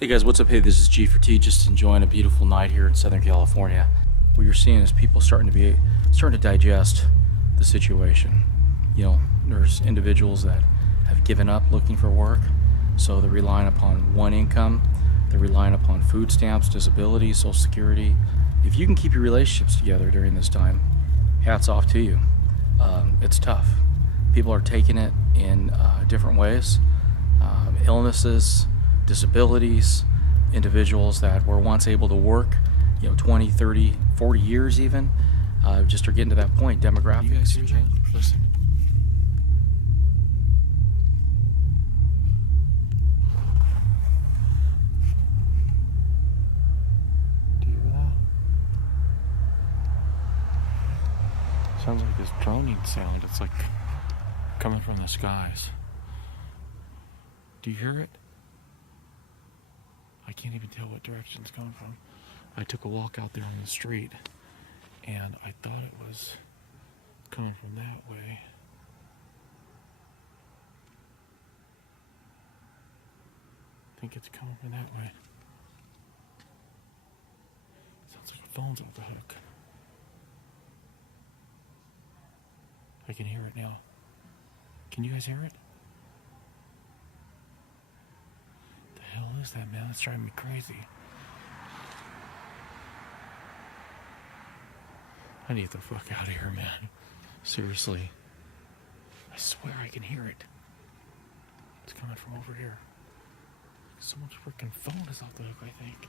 Hey guys, what's up? Hey, this is G for T. Just enjoying a beautiful night here in Southern California. What you're seeing is people starting to digest the situation. You know, there's individuals that have given up looking for work, so they're relying upon one income. They're relying upon food stamps, disability, Social Security. If you can keep your relationships together during this time, hats off to you. It's tough. People are taking it in different ways. Illnesses, disabilities, individuals that were once able to work, 20, 30, 40 years even, just are getting to that point. Demographics. You guys hear that? Listen. Do you hear that? Sounds like this droning sound. It's like coming from the skies. Do you hear it? I can't even tell what direction it's coming from. I took a walk out there on the street and I thought it was coming from that way. I think it's coming from that way. Sounds like a phone's off the hook. I can hear it now. Can you guys hear it? The hell is that, man? It's driving me crazy. I need the fuck out of here, man. Seriously. I swear I can hear it. It's coming from over here. Someone's freaking phone is off the hook, I think.